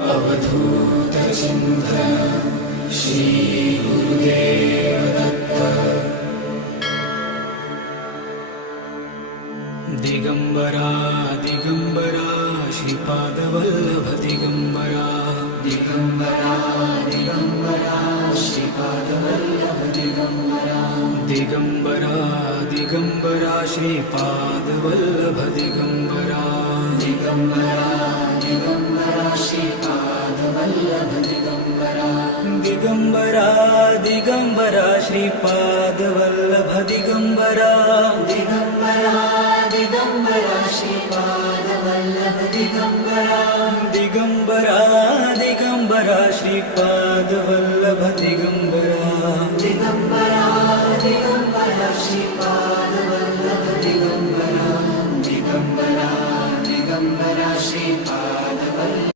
अवधूत चिंतन श्री गुरुदेव दत्त. दिगंबरा दिगंबरा श्रीपाद वल्लभ दिगंबरा. दिगंबरा दिगंबरा श्रीपाद वल्लभ दिगंबरा. दिगंबरा दिगंबरा श्रीपाद वल्लभ दिगंबरा. दिगंबरा दिगंबरा श्रीपाद वल्लभ दिगंबरा. दिगंबरा दिगंबरा श्रीपाद वल्लभ दिगंबरा. दिगंबरा दिगंबरा श्रीपाद वल्लभ दिगंबरा. दिगंबरा दिगंबरा श्रीपाद वल्लभ दिगंबरा. दिगंबरा दिगंबरा श्रीपाद